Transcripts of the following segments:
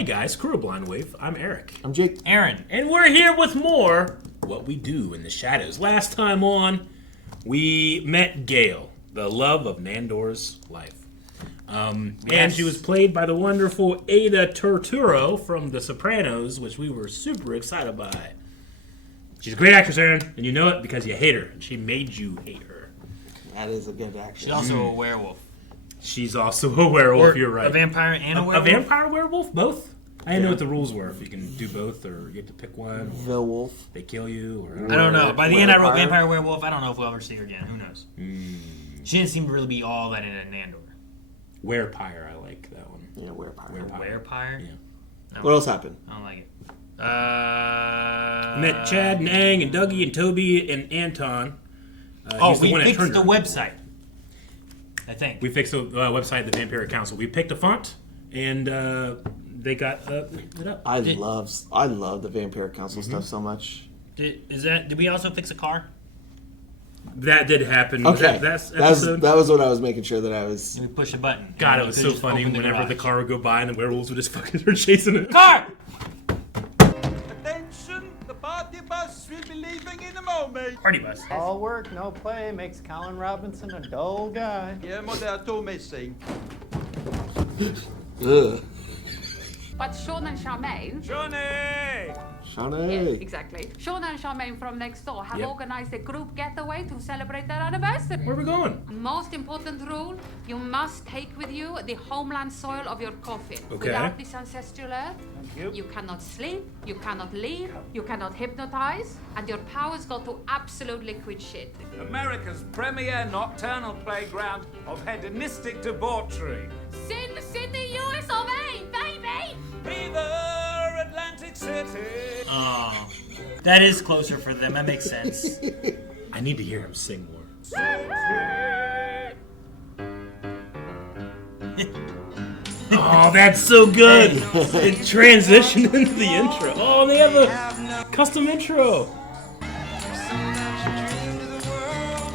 Hey guys, Crew of Blind Wave. I'm Eric. I'm Jake. Aaron. And we're here with more What We Do in the Shadows. Last time on, we met Gail, the love of Nandor's life. And she was played by the wonderful Ada Turturro from The Sopranos, which we were super excited by. She's a great actress, Aaron, and you know it because you hate her, and she made you hate her. That is a good actress. She's also a werewolf. She's also a werewolf, you're right. A vampire and a werewolf? A vampire werewolf? Both? I didn't know what the rules were. If you can do both, or you have to pick one. The wolf. They kill you, or... I don't know. By the end, I wrote vampire werewolf. I don't know if we'll ever see her again. Who knows? She didn't seem to really be all that in a Nandor. Werepire, I like that one. Yeah, werepire. Werepire? Yeah. What else happened? I don't like it. Met Chad and Aang and Dougie and Toby and Anton. We fixed the website. I think. We fixed the website, the Vampiric Council. We picked a font, and they got it up. I love the Vampiric Council stuff so much. Did we also fix a car? That did happen. Okay, That was what I was making sure that I was. And we push a button. God, it was so funny whenever the car would go by and the werewolves would just fucking start chasing it. Car! Attention, the party bus will be leaving in a moment. Party bus. All work, no play makes Colin Robinson a dull guy. Guillermo, there are two missing. Ugh. But Sean and Charmaine... Johnny! Shawnee. Yes, exactly. Sean and Charmaine from next door have organized a group getaway to celebrate their anniversary. Where are we going? Most important rule, you must take with you the homeland soil of your coffin. Okay. Without this ancestral earth, you cannot sleep, you cannot leave, you cannot hypnotize, and your powers go to absolute liquid shit. America's premier nocturnal playground of hedonistic debauchery. Sydney, US of A, baby! Beaver, Atlantic City. Oh, that is closer for them. That makes sense. I need to hear him sing more. Oh, that's so good! It transitioned into the intro. Oh, they have a custom intro.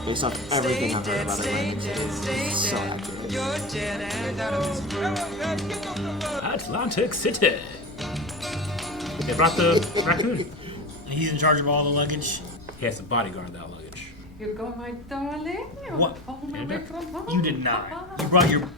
Based off everything I've heard about it's so accurate. Atlantic City. They brought the raccoon. He's in charge of all the luggage. He has to bodyguard that luggage. You go, my darling. What? Home away from home. You did not. You brought your...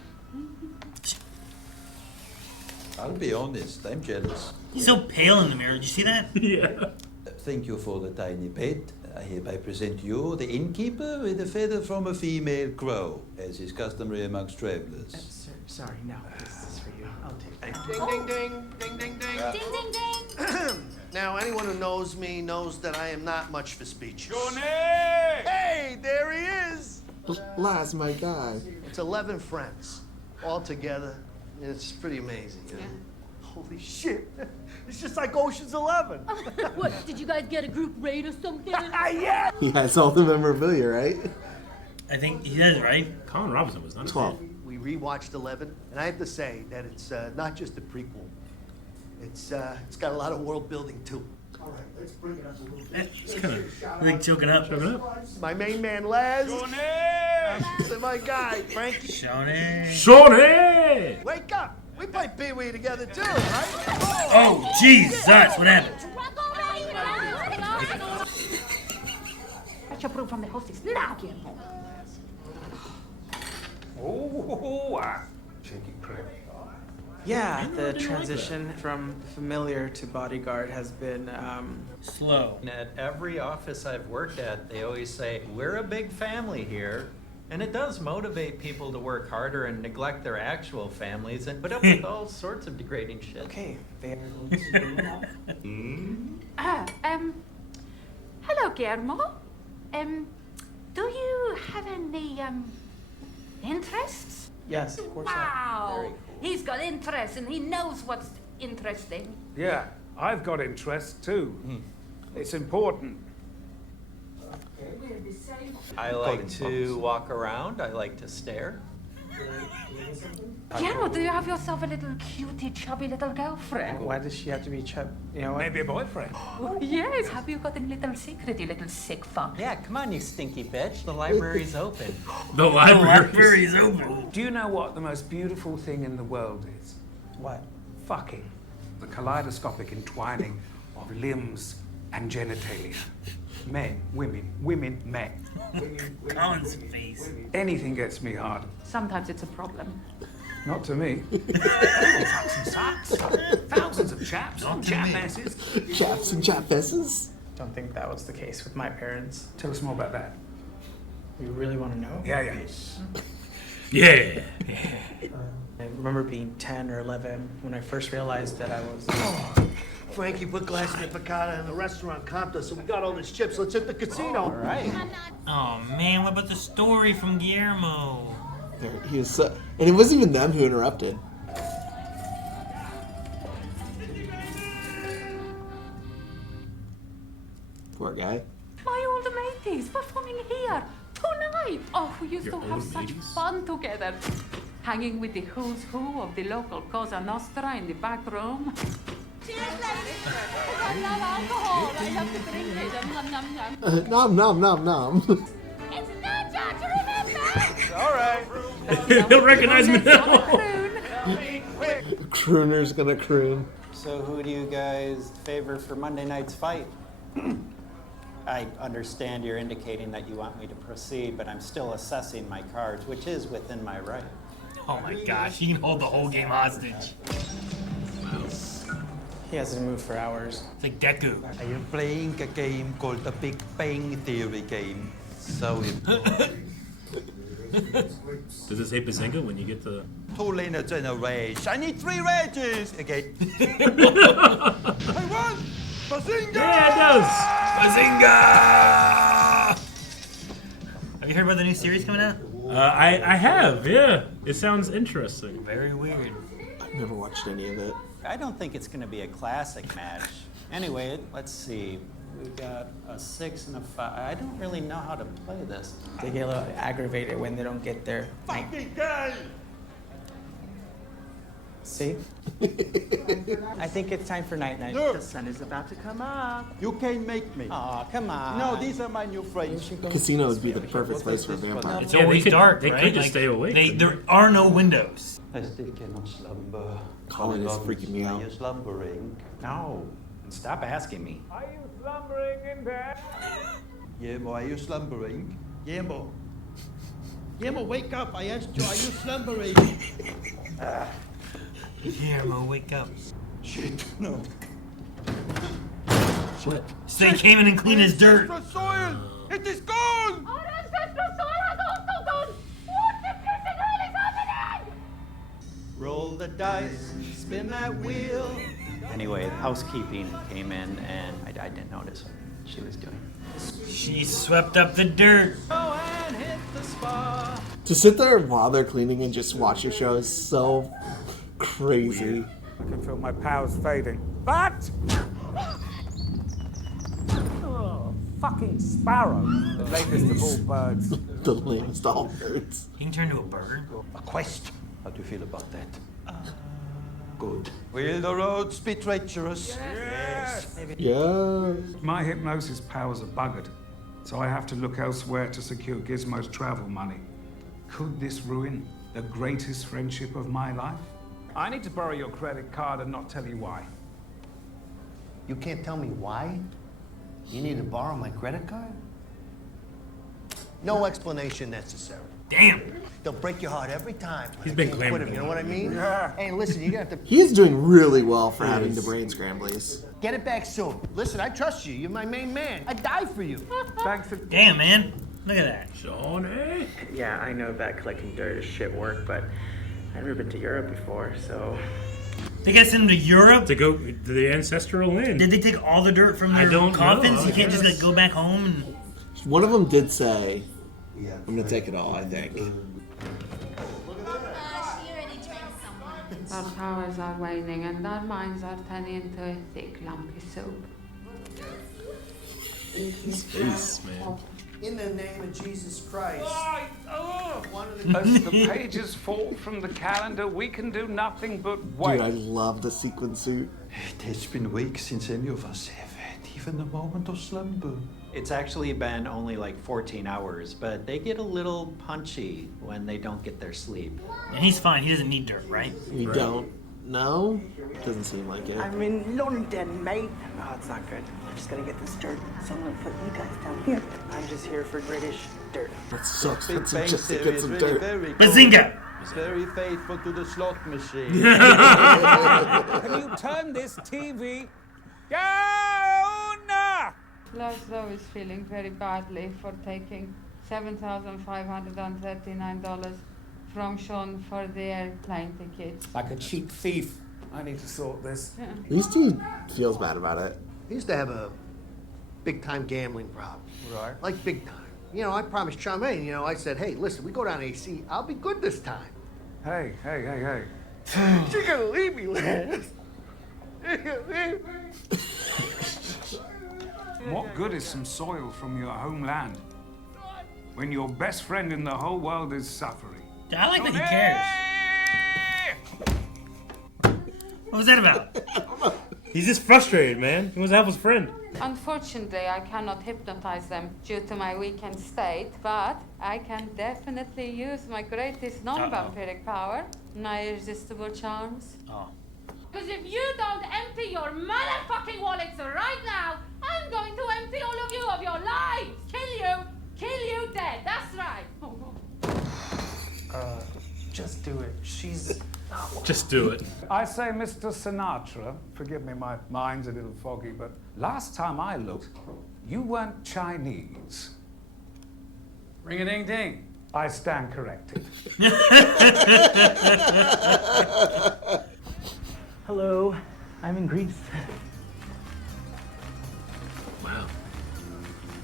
I'll be honest, I'm jealous. He's so pale in the mirror. Did you see that? Yeah. Thank you for the tiny pet. I hereby present you the innkeeper with a feather from a female crow, as is customary amongst travelers. Sorry, no, this is for you. I'll take it. Ding, ding, ding, ding, ding, ding. Ding, ding, ding. Now, anyone who knows me knows that I am not much for speeches. Johnny! Hey, there he is! Last, my guy. It's 11 friends, all together. It's pretty amazing. Yeah. Holy shit. It's just like Ocean's 11. What, did you guys get a group rate or something? Yeah! He has all the memorabilia, right? I think he does, right? Colin Robinson was not 12. We rewatched 11, and I have to say that it's not just a prequel. It's got a lot of world building too. All right, let's bring it up a little bit. It's kind of Like choking up. My main man, Laz. Johnny! And my guy, Frankie. Shawnee. Shawnee! Wake up! We play Pee Wee together too, right? Oh, Jesus! What happened? Fetch approval from the hostess. Now, Guillermo. Yeah, the transition from familiar to bodyguard has been, Slow. At every office I've worked at, they always say, we're a big family here. And it does motivate people to work harder and neglect their actual families and put up with all sorts of degrading shit. okay, fair. Hello, Guillermo. Do you have any, interests? Yes, of course. Wow. He's got interests and he knows what's interesting. Yeah, I've got interest too. It's important. I like to walk around. I like to stare. Guillermo, do you have yourself a little cutie, chubby little girlfriend? Why does she have to be you know what? Maybe a boyfriend. Oh, yes. Have you got a little secret, you little sick fuck? Yeah, come on, you stinky bitch. The library's open. The library is open. Do you know what the most beautiful thing in the world is? What? Fucking. The kaleidoscopic entwining of limbs and genitalia. Men, women, men. Colin's face. Anything gets me hard. Sometimes it's a problem. Not to me. Fucks and sucks. Thousands of chaps, chapasses. Chaps and chapesses? Don't think that was the case with my parents. Tell us more about that. You really want to know? Yeah. Yeah. I remember being 10 or 11 when I first realized that I was... Frankie put glass in the piccata and the restaurant comped us, so we got all these chips. Let's hit the casino. All right. Oh man, what about the story from Guillermo? He was so, and it wasn't even them who interrupted. Poor guy. My old mateys performing here tonight. Oh, we used to have such fun together. Hanging with the who's who of the local Cosa Nostra in the back room. Cheers, ladies. I love alcohol. I love to drink it. Nom, nom, nom. Nom. It's not George, remember? All right. He'll recognize me now. Crooner's gonna croon. So who do you guys favor for Monday night's fight? I understand you're indicating that you want me to proceed, but I'm still assessing my cards, which is within my right. Oh my gosh, he can hold the whole game hostage. He hasn't moved for hours. It's like Deku. I am playing a game called the Big Bang Theory game. So Does it say Bazinga when you get the... 2 Leonards in a race. I need 3 rages. Okay. I won! Bazinga! Yeah, it does. Bazinga! Have you heard about the new series coming out? I have, yeah. It sounds interesting. Very weird. I've never watched any of it. I don't think it's going to be a classic match. Anyway, let's see. We got a 6 and a 5. I don't really know how to play this. They get a little aggravated when they don't get their... Fucking guy! See? I think it's time for night-night. Look, sun is about to come up. you can't make me. Aw, come on. No, these are my new friends. Casino would be the perfect place for a vampire. It's Yeah, they always could- dark, they right? could just stay awake. There are no windows. I still cannot slumber. Colin is freaking me out. Are you slumbering? No. Stop asking me. Are you slumbering in bed? Guillermo, are you slumbering? Guillermo. Guillermo, wake up. I asked you, are you slumbering? Guillermo, wake up. Shit, no. What? So they came in and cleaned his dirt. Ancestral soil! It is gone! Our ancestral soil has also gone. What the pissing hell is happening? Roll the dice, spin that wheel. Anyway, housekeeping came in and I didn't notice what she was doing. She swept up the dirt. Go and hit the spa. To sit there while they're cleaning and just watch your show is so crazy. I can feel my powers fading. But... Oh, fucking sparrow. The latest of all birds. The lamest of all birds. He can turn into a bird. A quest. How do you feel about that? Good. Will the roads be treacherous? Yes. Yeah. My hypnosis powers are buggered, so I have to look elsewhere to secure Gizmo's travel money. Could this ruin the greatest friendship of my life? I need to borrow your credit card and not tell you why. You can't tell me why? You need to borrow my credit card? No explanation necessary. Damn. They'll break your heart every time. He's I been can't quit claiming 'em, you it. know what I mean? Yeah. Hey, listen, you're gonna have to He is doing really well for having the brain scramblies. get it back soon. Listen, I trust you. You're my main man. I'd die for you. Thanks for... Damn, man. Look at that. Sean, eh? Yeah, I know that collecting dirt is shit work, but I've never been to Europe before, so... They got sent him to Europe? To go to the ancestral land. Did they take all the dirt from I their don't coffins? know, You I can't just guess. like go back home and... One of them did say, I'm gonna take it all, I think. She already drank someone. Our powers are waning and our minds are turning into a thick, lumpy soup. His face, man. In the name of Jesus Christ. As the pages fall from the calendar, we can do nothing but wait. Dude, I love the sequin suit. It has been weeks since any of us have had even a moment of slumber. It's actually been only like 14 hours, but they get a little punchy when they don't get their sleep. And he's fine. He doesn't need dirt, right? We don't. No, doesn't seem like it. I'm in London, mate. Oh, it's not good. I'm just gonna get this dirt, so I'm gonna put you guys down here. I'm just here for British dirt. That's so Big expensive Bang just to Theory get is some really dirt. very good. Bazinga! It's very faithful to the slot machine. Can you turn this TV down? Laszlo is feeling very badly for taking $7,539 from Sean for the airplane tickets. Like a cheap thief. I need to sort this. At least he feels bad about it. He used to have a big-time gambling problem. Right. Like big time. You know, I promised Charmaine, you know, I said, hey, listen, we go down AC, I'll be good this time. Hey. You're gonna leave me, Lance. You're gonna leave me. What good is some soil from your homeland when your best friend in the whole world is suffering? I like that he cares. What was that about? He's just frustrated, man. He wants to help his friend. Unfortunately, I cannot hypnotize them due to my weakened state, but I can definitely use my greatest non-vampiric power, my irresistible charms. Oh. Because if you don't empty your motherfucking wallets right now, I'm going to empty all of you of your lives. Kill you dead. That's right. Just do it. She's... Just do it. I say, Mr. Sinatra, forgive me, my mind's a little foggy, but last time I looked, you weren't Chinese. Ring-a-ding-ding. I stand corrected. Hello, I'm in Greece. Wow.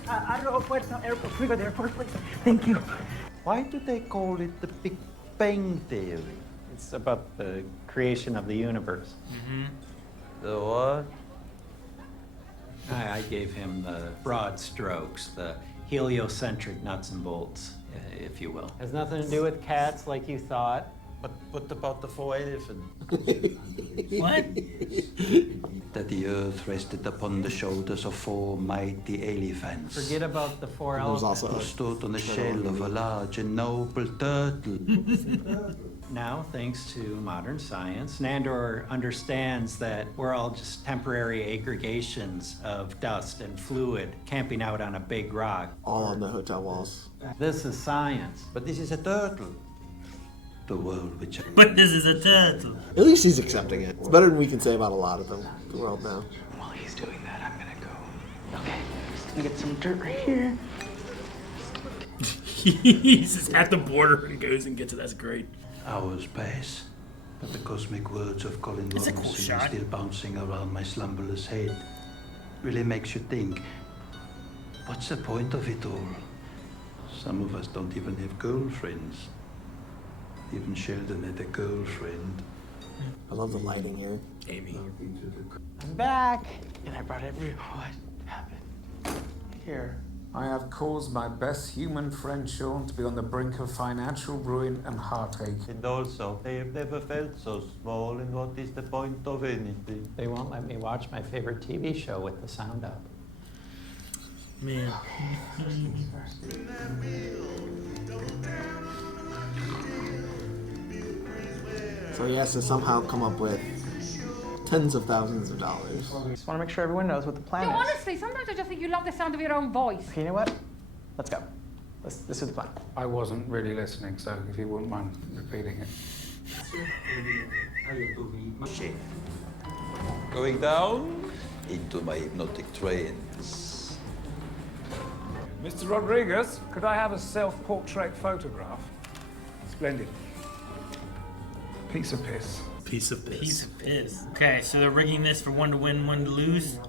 Aeropuerto, airport. We go to the airport, please. Thank you. Why do they call it the Big Bang Theory? It's about the creation of the universe. The what? I gave him the broad strokes, the heliocentric nuts and bolts, if you will. Has nothing to do with cats like you thought. But what about the 4 elephants? What? That the earth rested upon the shoulders of 4 mighty elephants. Forget about the 4 There's elephants. also Who stood on the shell of a large and noble turtle. Now, thanks to modern science, Nandor understands that we're all just temporary aggregations of dust and fluid camping out on a big rock. all on the hotel walls. This is science. But this is a turtle. The world which I... But this is a turtle. At least he's accepting it. It's better than we can say about a lot of them. The world now. While he's doing that, I'm gonna go. Okay, just gonna get some dirt right here. He's just at the border and goes and gets it. That's great. Hours pass, but the cosmic words of Colin That's a cool Robinson are shot. still bouncing around my slumberless head. Really makes you think, what's the point of it all? Some of us don't even have girlfriends. Even Sheldon had a girlfriend. I love the lighting here. Amy. I'm back, and I brought what happened here. I have caused my best human friend Sean to be on the brink of financial ruin and heartache. And also, they have never felt so small, and what is the point of anything? They won't let me watch my favorite TV show with the sound up. Man. So he has to somehow come up with tens of thousands of dollars. Just want to make sure everyone knows what the plan Yo, is. honestly, sometimes I just think you love the sound of your own voice. Okay, you know what? Let's go. Let's do the plan. I wasn't really listening, so if you wouldn't mind repeating it. Going down into my hypnotic trance. Mr. Rodriguez, could I have a self-portrait photograph? Splendid. Piece of piss. Piece of piss. Piece of piss. Okay, so they're rigging this for one to win, one to lose.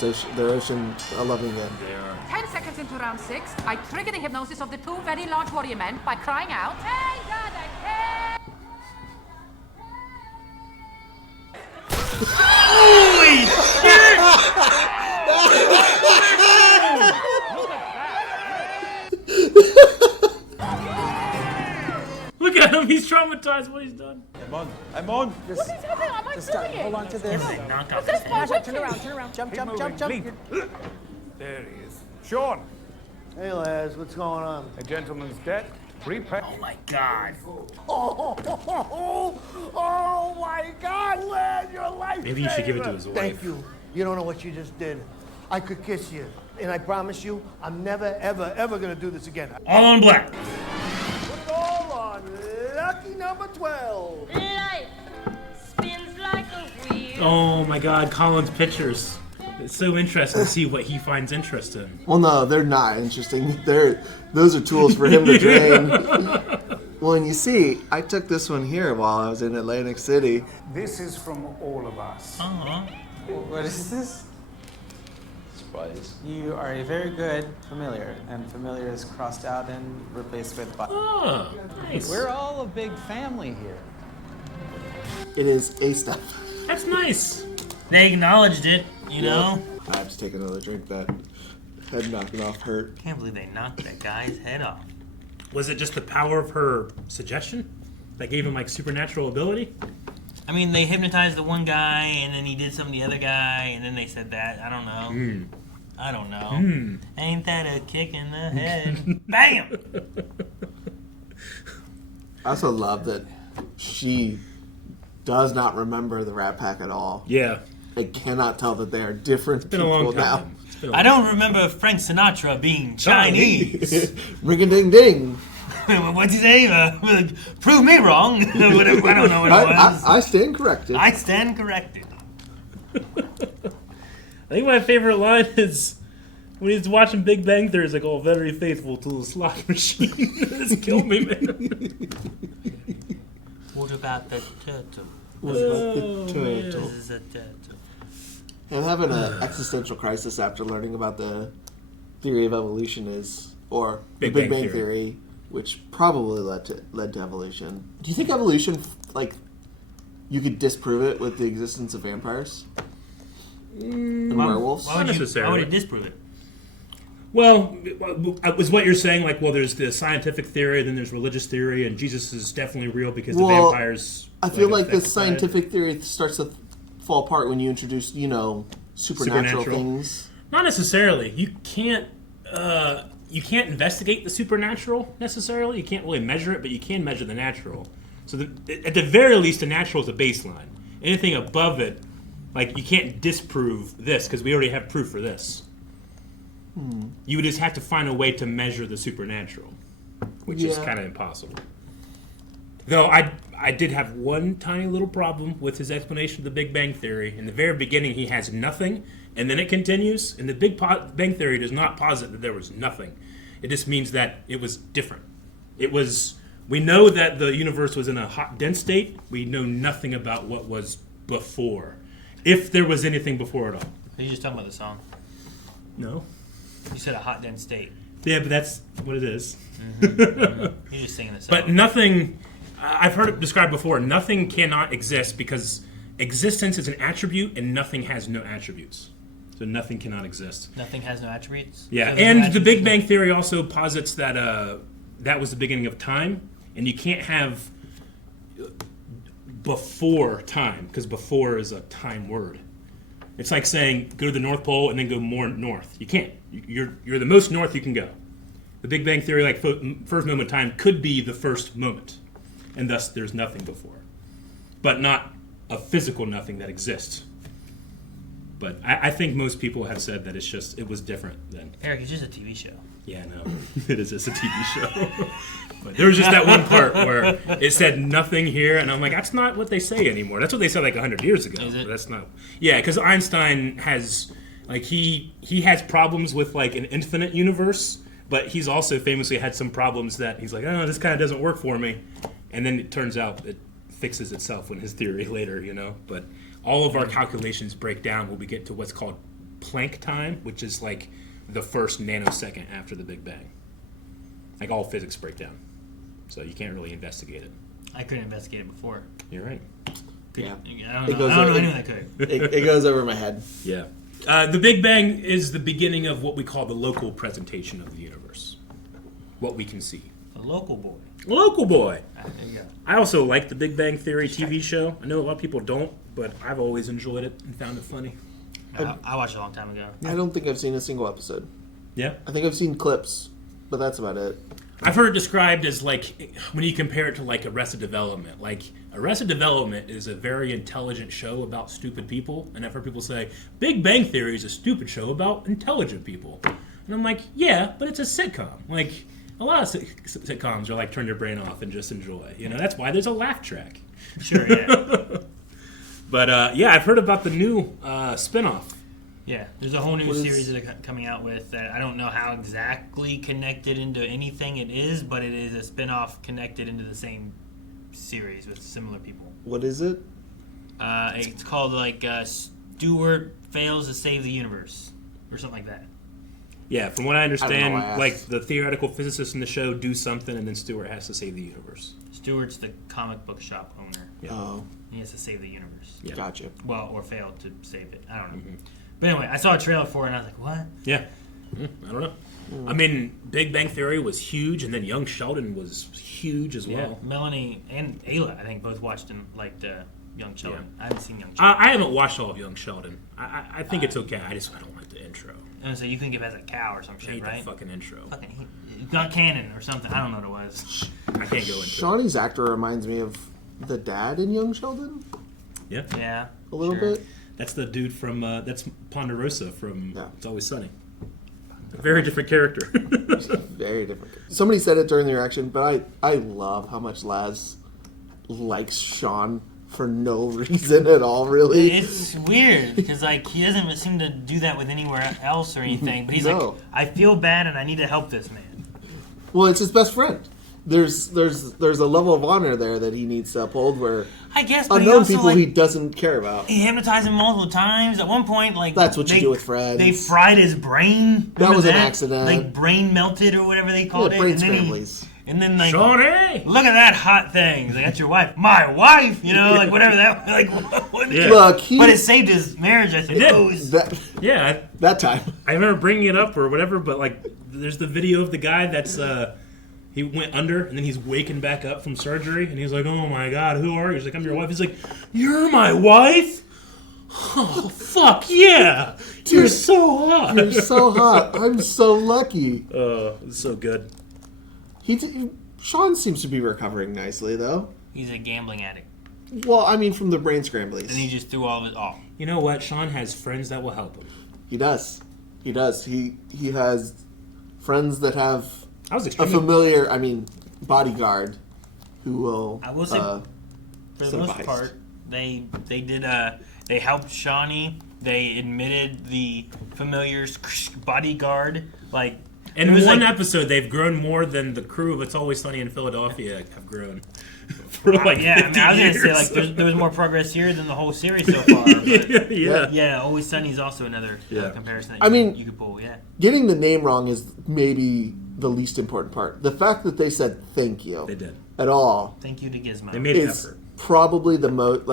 They're Ocean loving it. They are. 10 seconds into round 6, I trigger the hypnosis of the 2 very large warrior men by crying out, "Hey, Dada, hey!" Holy shit! Look at him, he's traumatized what he's done. I'm on. What is happening? Am I doing it? Hold on to this. Knock off This his one, head. Turn around. Jump. Leap. There he is. Sean, Hey, lads, what's going on? a gentleman's debt, Oh my God. Oh my God, Lad, you're a lifesaver. Maybe you should give it to his wife. Thank you. You don't know what you just did. I could kiss you, and I promise you, I'm never, ever, ever gonna do this again. All on black. Put it all on lucky number 12. Life spins like a wheel. Oh my God, Colin's pictures. It's so interesting to see what he finds interest in. Well, no, they're not interesting. Those are tools for him to drain. Well, and you see, I took this one here while I was in Atlantic City. This is from all of us. What is this? Spies. You are a very good familiar, and familiar is crossed out and replaced with bot. Oh, nice. We're all a big family here. It is a step. That's nice. They acknowledged it, you know? I have to take another drink. That head knocking off hurt. Can't believe they knocked that guy's head off. Was it just the power of her suggestion that gave him like supernatural ability? I mean, they hypnotized the one guy, and then he did something to the other guy, and then they said that. I don't know. I don't know. Ain't that a kick in the head? Bam! I also love that she does not remember the Rat Pack at all. Yeah. I cannot tell that they are different It's been a people long now. time. I don't remember Frank Sinatra being Chinese. Ring-a-ding-ding. What'd you say? Prove me wrong. Whatever, I don't know what it was. I stand corrected. I stand corrected. I think my favorite line is when he's watching Big Bang Theory. He's like, "Oh, very faithful to the slot machine." This killed me, man. What about the turtle? What about the turtle? This is a turtle. I'm having an existential crisis after learning about the theory of evolution or the Big Bang Theory, which probably led to evolution. Do you think evolution, like, you could disprove it with the existence of vampires and werewolves? Why would it disprove it? Well, was what you're saying, like, well, there's the scientific theory, then there's religious theory, and Jesus is definitely real because the vampires... I feel like the scientific theory starts to fall apart when you introduce, supernatural things. Not necessarily. You can't investigate the supernatural, necessarily. You can't really measure it, but you can measure the natural. So at the very least, the natural is a baseline. Anything above it, like, you can't disprove this, because we already have proof for this. You would just have to find a way to measure the supernatural, which is kind of impossible. Though I did have one tiny little problem with his explanation of the Big Bang Theory. In the very beginning, he has nothing, and then it continues. And the Big Bang Theory does not posit that there was nothing. It just means that it was different. We know that the universe was in a hot, dense state. We know nothing about what was before, if there was anything before at all. Are you just talking about the song? No. You said a hot, dense state. Yeah, but that's what it is. You're just singing the song. But nothing, I've heard it described before, nothing cannot exist because existence is an attribute and nothing has no attributes. So nothing cannot exist. Nothing has no attributes? Yeah, So and no the Big Bang Theory also posits that that was the beginning of time, and you can't have before time, because before is a time word. It's like saying go to the North Pole and then go more north. You can't. You're the most north you can go. The Big Bang Theory, like first moment of time, could be the first moment, and thus there's nothing before, but not a physical nothing that exists. But I think most people have said that it was different then. Eric, it's just a TV show. Yeah, no, it is just a TV show. But there was just that one part where it said nothing here, and I'm like, that's not what they say anymore. That's what they said like 100 years ago. Is it? But that's not. Yeah, because Einstein has, like, he has problems with, like, an infinite universe, but he's also famously had some problems that he's like, oh, this kind of doesn't work for me. And then it turns out it fixes itself in his theory later, But all of our calculations break down when we get to what's called Planck time, which is like the first nanosecond after the Big Bang. Like, all physics break down. So you can't really investigate it. I couldn't investigate it before. You're right. Yeah. I don't know anyone that could. It goes over my head. Yeah. The Big Bang is the beginning of what we call the local presentation of the universe. What we can see. The local boy. Local boy. There you go. I also like the Big Bang Theory TV show. I know a lot of people don't, but I've always enjoyed it and found it funny. I watched it a long time ago. I don't think I've seen a single episode. Yeah? I think I've seen clips, but that's about it. I've heard it described as like when you compare it to like Arrested Development. Like Arrested Development is a very intelligent show about stupid people, and I've heard people say Big Bang Theory is a stupid show about intelligent people. And I'm like, yeah, but it's a sitcom. Like a lot of sitcoms are like turn your brain off and just enjoy. You know, that's why there's a laugh track. Sure, yeah. But yeah, I've heard about the new spinoff. Yeah, there's a whole new series that they're coming out with that I don't know how exactly connected into anything it is, but it is a spin-off connected into the same series with similar people. What is it? It's called like Stewart Fails to Save the Universe or something like that. Yeah, from what I understand, I like the theoretical physicists in the show do something, and then Stewart has to save the universe. Stewart's the comic book shop owner. Yeah. Oh. He has to save the universe. Yeah. Gotcha. Well, or fail to save it. I don't know. Mm-hmm. But anyway, I saw a trailer for it, and I was like, what? Yeah. I don't know. I mean, Big Bang Theory was huge, and then Young Sheldon was huge as well. Yeah, Melanie and Ayla, I think, both watched and liked Young Sheldon. Yeah. I haven't seen Young Sheldon. I haven't watched all of Young Sheldon. I think it's okay. I don't like the intro. And so you think of it as a cow or some shit, right? The fucking intro. It's not canon or something. I don't know what it was. I can't go into it. Shawnee's actor reminds me of the dad in Young Sheldon. Yeah. Yeah. A little bit. That's the dude from, that's Ponderosa from It's Always Sunny. A very different character. Very different. Somebody said it during the reaction, but I love how much Laz likes Sean for no reason at all, really. It's weird, because like he doesn't seem to do that with anywhere else or anything, but he's like, I feel bad and I need to help this man. Well, it's his best friend. There's a level of honor there that he needs to uphold where I guess, but unknown he also, people like, he doesn't care about. He hypnotized him multiple times. At one point, like that's what you do with friends. They fried his brain. That was an accident. Like brain melted or whatever they called it. Brain scramblies. And then like, Shawnee! Look at that hot thing. He's like, that's your wife. My wife, you know, like whatever that. Like, what yeah. Look, but it saved his marriage, I suppose. That time. I remember bringing it up or whatever, but like, there's the video of the guy that's he went under and then he's waking back up from surgery and he's like, oh my god, who are you? He's like, I'm your wife. He's like, you're my wife? Oh fuck yeah! You're so hot. You're so hot. I'm so lucky. It's so good. Sean seems to be recovering nicely, though. He's a gambling addict. Well, I mean, from the brain scramblies. And he just threw all of it off. You know what? Sean has friends that will help him. He does. He does. He has friends that have a familiar, bodyguard who will. I will say, for the most part, they helped Shawnee. They admitted the familiar's bodyguard, like. In one episode, they've grown more than the crew of It's Always Sunny in Philadelphia have grown. For like I was going to say, like, there was more progress here than the whole series so far. But yeah, Always Sunny is also another comparison that you could pull, Getting the name wrong is maybe the least important part. The fact that they said thank you. They did. At all. Thank you to Gizmo. They made an effort. Probably the most,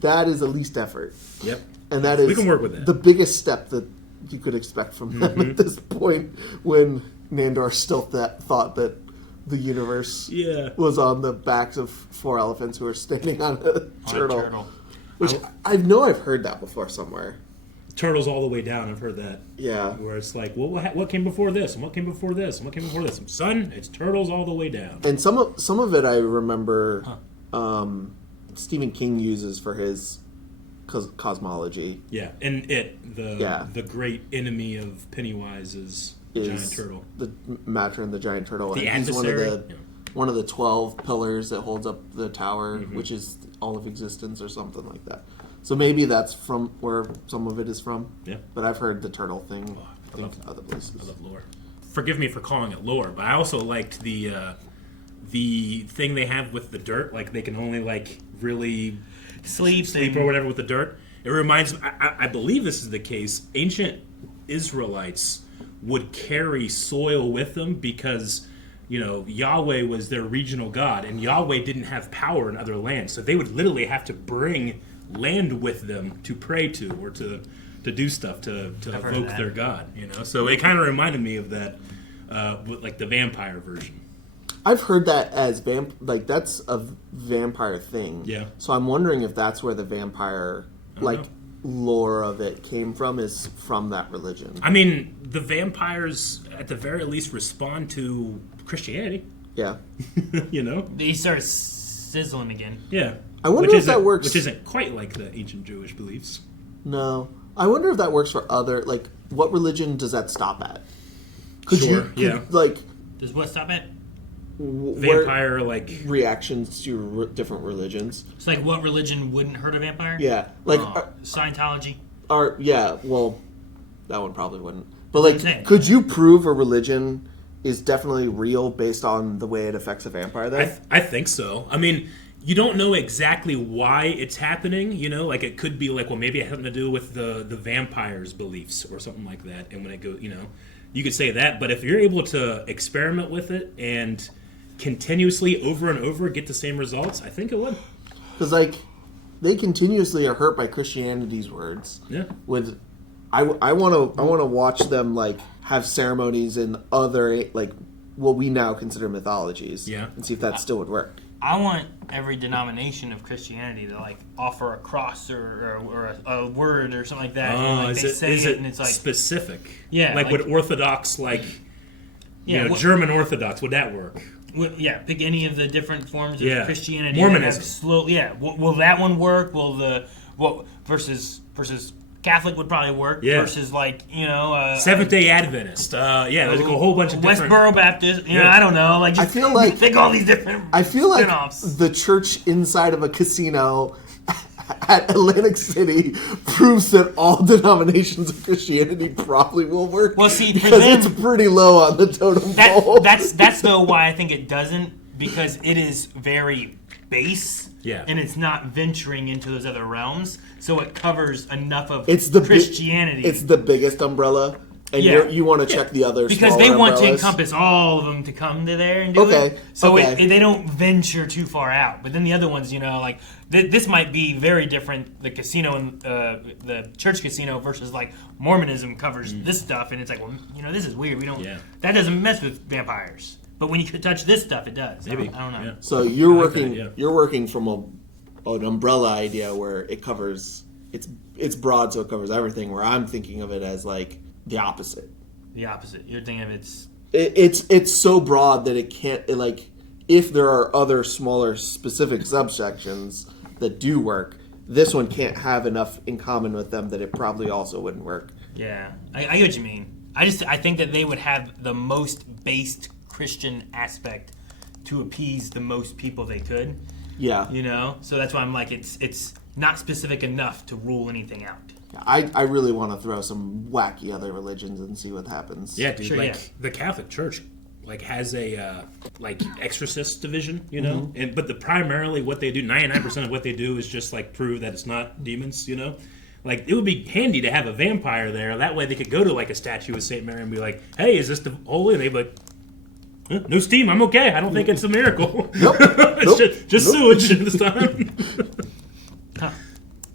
that is the least effort. Yep. And that is we can work with that. The biggest step that you could expect from them at this point when Nandor still thought that the universe was on the backs of 4 elephants who were standing on a turtle. Which I've heard that before somewhere. Turtles all the way down, I've heard that. Yeah. Where it's like, well, what came before this? And what came before this? And what came before this? Son, it's turtles all the way down. And some of it I remember Stephen King uses for his cosmology. Yeah, and the great enemy of Pennywise is the giant turtle. The Matter and the giant turtle. The and adversary. He's one of the 12 pillars that holds up the tower, which is all of existence or something like that. So maybe that's from where some of it is from. Yeah. But I've heard the turtle thing other places. I love lore. Forgive me for calling it lore, but I also liked the thing they have with the dirt. Like they can only really sleep or whatever with the dirt. It reminds me, I believe this is the case, ancient Israelites would carry soil with them because, Yahweh was their regional god, and Yahweh didn't have power in other lands. So they would literally have to bring land with them to pray to or to do stuff to evoke their god, So it kind of reminded me of that, with the vampire version. I've heard that as that's a vampire thing. Yeah. So I'm wondering if that's where the vampire lore of it came from, is from that religion. I mean, the vampires at the very least respond to Christianity. Yeah. You know? He started sizzling again. Yeah. I wonder if that works. Which isn't quite like the ancient Jewish beliefs. No. I wonder if that works for other, like, what religion does that stop at? Does what stop at? Vampire, like... reactions to different religions. It's like what religion wouldn't hurt a vampire? Yeah. Like... Scientology? Well, that one probably wouldn't. But, like, could you prove a religion is definitely real based on the way it affects a vampire, then? I think so. I mean, you don't know exactly why it's happening, you know? Like, it could be like, well, maybe it has something to do with the vampire's beliefs or something like that. And when it goes, you know, you could say that. But if you're able to experiment with it and continuously over and over get the same results, I think it would. Because, like, they continuously are hurt by Christianity's words. Yeah. With... I want to watch them, like, have ceremonies in other, like, what we now consider mythologies. Yeah. And see if that still would work. I want every denomination of Christianity to, like, offer a cross or a word or something like that. Oh, and, like, is it and it's like specific? Yeah. Like would Orthodox, like, German Orthodox, would that work? Pick any of the different forms of Christianity. Mormonism. Will that one work? Will versus Catholic would probably work versus, like, you know... Seventh-day Adventist. There's a whole bunch of different... Westboro Baptist. You know, I don't know. Like, just I feel like... think all these different I feel like spin-offs. the church inside of a casino at Atlantic City proves that all denominations of Christianity probably will work. Well, see, for because them, it's pretty low on the totem pole. That's though why I think it doesn't, because it is very base. Yeah. And it's not venturing into those other realms, so it covers enough of Christianity. It's the biggest umbrella, and you want to check the others because they want to encompass all of them to come to there and do it. So they don't venture too far out. But then the other ones, you know, like this might be very different. The casino and the church casino versus like Mormonism covers this stuff, and it's like, well, you know, this is weird. We don't. Yeah. That doesn't mess with vampires. But when you touch this stuff, it does. Maybe. I don't know. Yeah. So you're working from an umbrella idea where it covers it's broad, so it covers everything. Where I'm thinking of it as like the opposite. The opposite. You're thinking of it's so broad that it can't if there are other smaller specific subsections that do work, this one can't have enough in common with them that it probably also wouldn't work. Yeah, I get what you mean. I think that they would have the most based Christian aspect to appease the most people they could. Yeah. You know? So that's why I'm like, it's not specific enough to rule anything out. I really want to throw some wacky other religions and see what happens. Yeah, dude. The Catholic Church has a exorcist division, you know? Mm-hmm. But primarily what they do, 99% of what they do is just like prove that it's not demons, you know? Like, it would be handy to have a vampire there. That way they could go to like a statue of St. Mary and be like, hey, is this the holy? And they'd be like, no steam, I'm okay. I don't think it's a miracle. Nope. It's just sewage this time.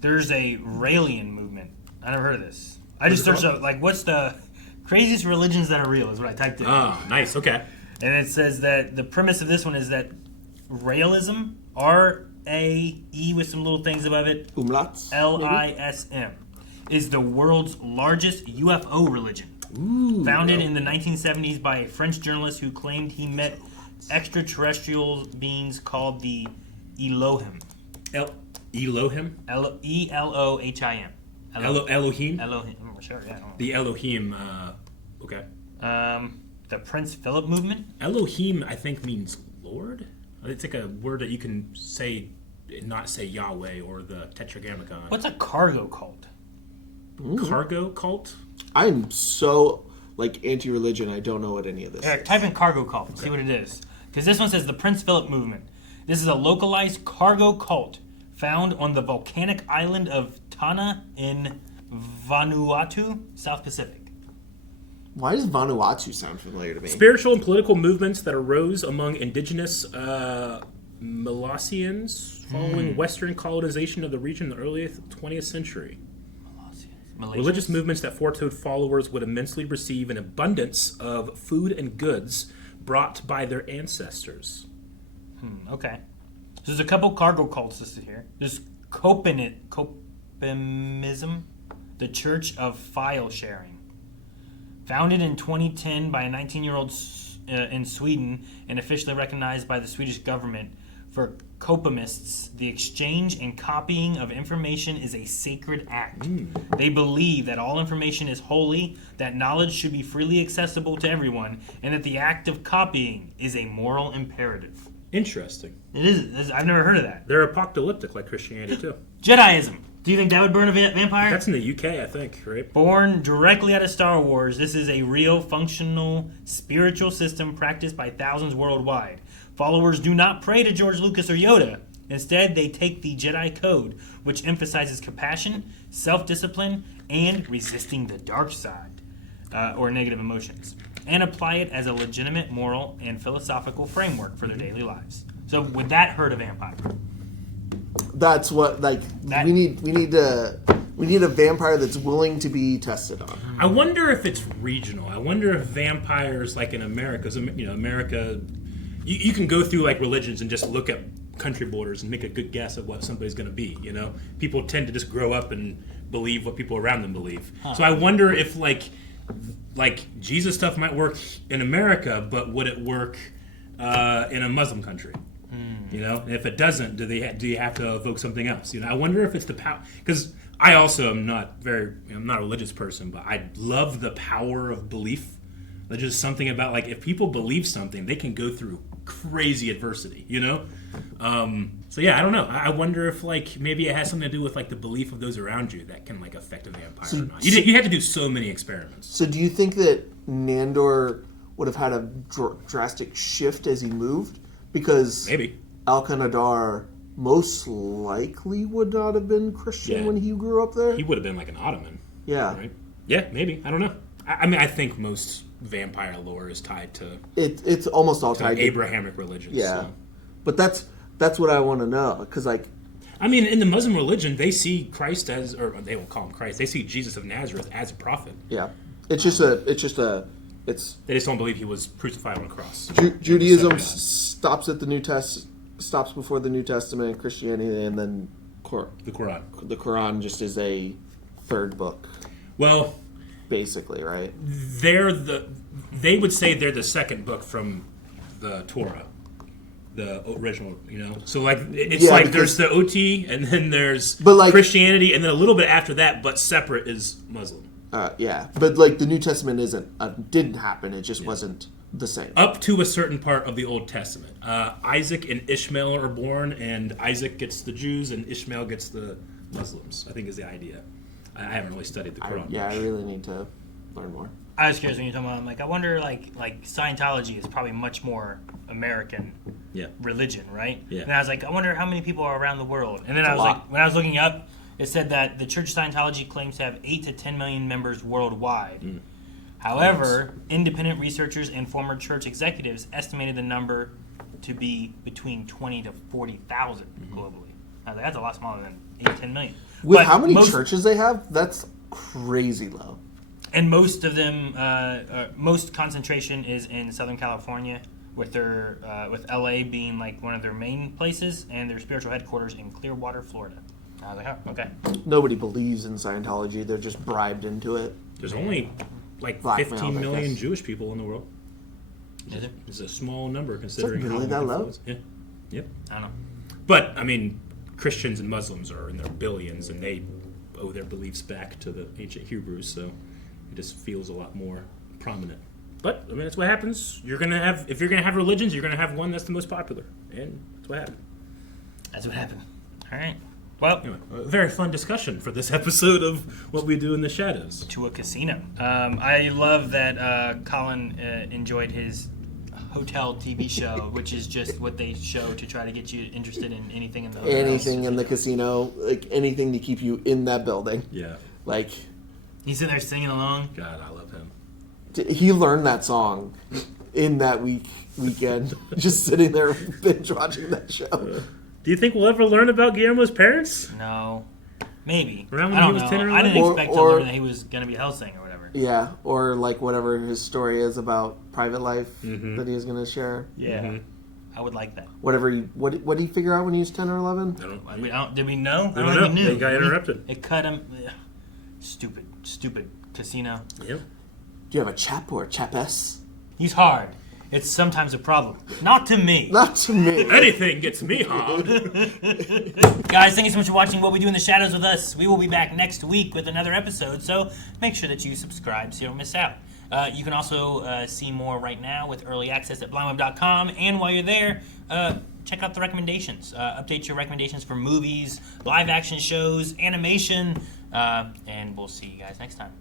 There's a Raëlism movement. I never heard of this. I just searched up, like, what's the craziest religions that are real is what I typed in. Oh, nice. Okay. And it says that the premise of this one is that Raëlism, R-A-E with some little things above it, umlauts, L-I-S-M, is the world's largest UFO religion. Ooh, founded in the 1970s by a French journalist who claimed he met extraterrestrial beings called the Elohim. Elohim? E-L-O-H-I-M. Elohim? Elohim, sure, yeah. The Elohim, okay. The Prince Philip movement? Elohim, I think, means Lord? It's like a word that you can say, not say Yahweh or the Tetragrammaton. What's a cargo cult? Ooh. Cargo cult? I'm so anti-religion. I don't know what any of this is. Type in cargo cult. See what it is. Because this one says the Prince Philip movement. This is a localized cargo cult found on the volcanic island of Tanna in Vanuatu, South Pacific. Why does Vanuatu sound familiar to me? Spiritual and political movements that arose among indigenous Melassians following Western colonization of the region in the early 20th century. Religious movements that foretold followers would immensely receive an abundance of food and goods brought by their ancestors. Okay. So there's a couple cargo cults listed here. There's Copimism, the Church of File Sharing. Founded in 2010 by a 19-year-old in Sweden and officially recognized by the Swedish government. For copamists, the exchange and copying of information is a sacred act. They believe that all information is holy, that knowledge should be freely accessible to everyone, and that the act of copying is a moral imperative. Interesting. It is. I've never heard of that. They're apocalyptic like Christianity, too. Jediism. Do you think that would burn a vampire? That's in the UK, I think, right? Born directly out of Star Wars, this is a real, functional, spiritual system practiced by thousands worldwide. Followers do not pray to George Lucas or Yoda. Instead, they take the Jedi Code, which emphasizes compassion, self-discipline, and resisting the dark side, or negative emotions, and apply it as a legitimate moral and philosophical framework for their daily lives. So, would that hurt a vampire? That's what, we need a vampire that's willing to be tested on. I wonder if it's regional. I wonder if vampires, like in America, America, you can go through like religions and just look at country borders and make a good guess of what somebody's going to be. People tend to just grow up and believe what people around them believe. So I wonder if like Jesus stuff might work in America, but would it work in a Muslim country? And if it doesn't, do you have to evoke something else? I wonder if it's the power, because I also am not I'm not a religious person, but I love the power of belief. There's just something about like if people believe something, they can go through crazy adversity. So yeah, I don't know. I wonder if like maybe it has something to do with like the belief of those around you that can like affect a vampire or not. You have to do so many experiments. So do you think that Nandor would have had a drastic shift as he moved? Because maybe Alcanadar most likely would not have been Christian when he grew up there. He would have been like an Ottoman. Yeah. Right? Yeah, maybe. I don't know. I mean, I think most vampire lore is tied to it's almost all tied to Abrahamic religions. Yeah, so. But that's what I want to know, because like, I mean, in the Muslim religion, they see Christ as, or they won't call him Christ. They see Jesus of Nazareth as a prophet. Yeah, they just don't believe he was crucified on a cross. Judaism stops at stops before the New Testament, Christianity, and then the Quran. The Quran just is a third book. Well, basically, right? They would say they're the second book from the Torah, the original. So like it's like there's the OT, and then there's Christianity, and then a little bit after that, but separate is Muslim. Yeah, but like the New Testament didn't happen. It just wasn't the same. Up to a certain part of the Old Testament, Isaac and Ishmael are born, and Isaac gets the Jews, and Ishmael gets the Muslims. I think is the idea. I haven't really studied the Quran. I really need to learn more. I was curious when you're talking about. I'm like, I wonder, like Scientology is probably much more American religion, right? Yeah. And I was like, I wonder how many people are around the world. And then I was like, when I was looking up, it said that the Church Scientology claims to have 8 to 10 million members worldwide. However, independent researchers and former church executives estimated the number to be between 20 to 40,000 globally. I was like, that's a lot smaller than 8 to 10 million. With how many churches they have, that's crazy low. And most of them, most concentration is in Southern California, with LA being like one of their main places, and their spiritual headquarters in Clearwater, Florida. I was like, oh, okay. Nobody believes in Scientology; they're just bribed into it. There's only like 15 million Jewish people in the world. Is it? It's a small number considering how really that low. Yeah. Yep. I don't know. But I mean, Christians and Muslims are in their billions, and they owe their beliefs back to the ancient Hebrews, so it just feels a lot more prominent. But I mean, that's what happens. If you're gonna have religions, you're gonna have one that's the most popular, and that's what happened. That's what happened. All right. Well, anyway, a very fun discussion for this episode of what we do in the shadows. To a casino. I love that Colin enjoyed his hotel TV show, which is just what they show to try to get you interested in anything in the hotel. Anything in the casino, like anything to keep you in that building. Yeah. Like he's sitting there singing along. God, I love him. He learned that song in that weekend, just sitting there binge watching that show. Do you think we'll ever learn about Guillermo's parents? No. Maybe. Around when he was 10 or 11? I didn't expect to learn that he was going to be Helsing or whatever. Yeah, or like whatever his story is about private life that he was going to share. Yeah. I would like that. Whatever what did he figure out when he was 10 or 11? Did we know? I don't know. He knew. He got interrupted. It cut him. Stupid casino. Yep. Do you have a chap or a chapess? He's hard. it's sometimes a problem. Not to me. Not to me. Anything gets me hard. Guys, thank you so much for watching What We Do in the Shadows with us. We will be back next week with another episode, so make sure that you subscribe so you don't miss out. You can also see more right now with early access at blindweb.com, and while you're there, check out the recommendations. Update your recommendations for movies, live action shows, animation, and we'll see you guys next time.